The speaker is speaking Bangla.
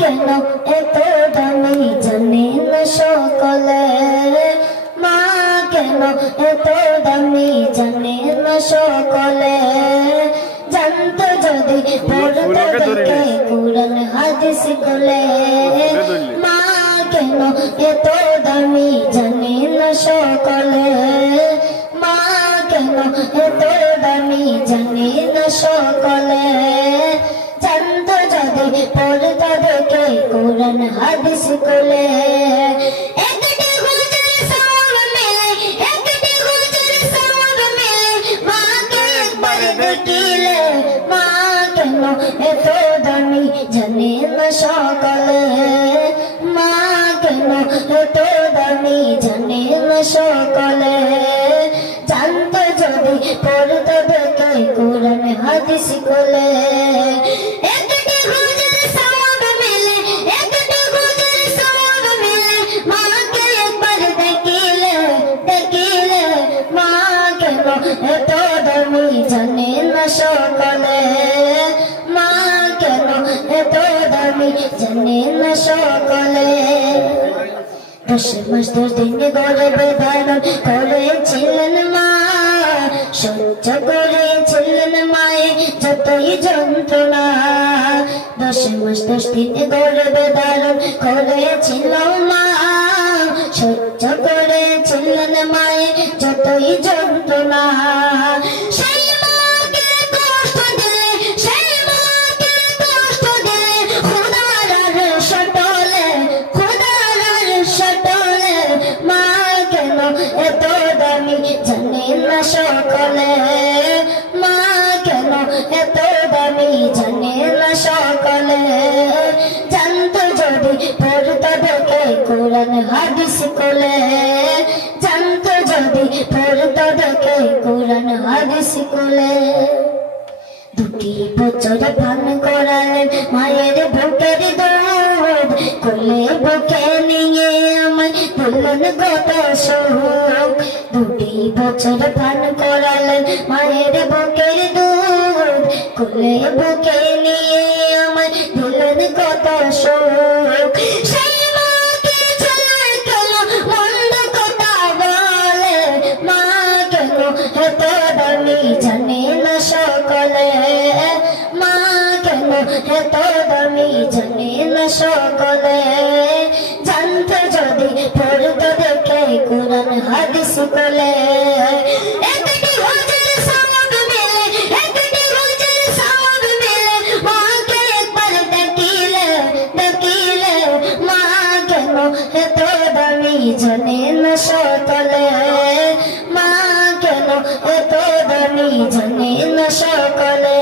কেন এত দামি জানে না সকলে? মা কেন এত দামি জানে না সকলে? জানতো যদি পড়তো দেখে কোরআন হাদিস গুলে মা কেন এত দামি জানে না সকলে? মা কেন এত দামি জানে না সকলে? জানতো যদি দেখে মা কেন এত দামি জানে না সকলে মা কেন এত দামি জানে না সকলে জানতো যদি পড়তো দেখে কোরআন হাদিস কোলে এত দামি জানে না সকলে। মা কেন এত দামি জানে না সকলে? দশ মাস দশ দিন গর্বে ধারণ করেছিলেন মা। সহ্য করেছিলেন মায়ে যতই যন্ত্রণা। দশ মাস দশ দিন গর্বে ধারণ করেছিল মা। সহ্য করেছিলেন মায়ে যতই যন্ত্রণা। জানে না সকলে, মা কেন এত দামি? জানে না সকলে, জানতো যদি পড়তো দেখে কোরআন হাদিস কোলে। জানতো যদি পড়তো দেখে কোরআন হাদিস কোলে। দুটি বছর পান করালেন মায়ের বুকের দুধ, কোলে বুকে নিয়ে বললেন কত সুখ দুটি বছর পান করালেন মায়ের বুকের দুধ। কোলে বুকে নিয়ে আমায় বললেন কত সুখ। মা কেন এত দামি জানে না সকলে? মা কেন এত দামি জানে না সকলে?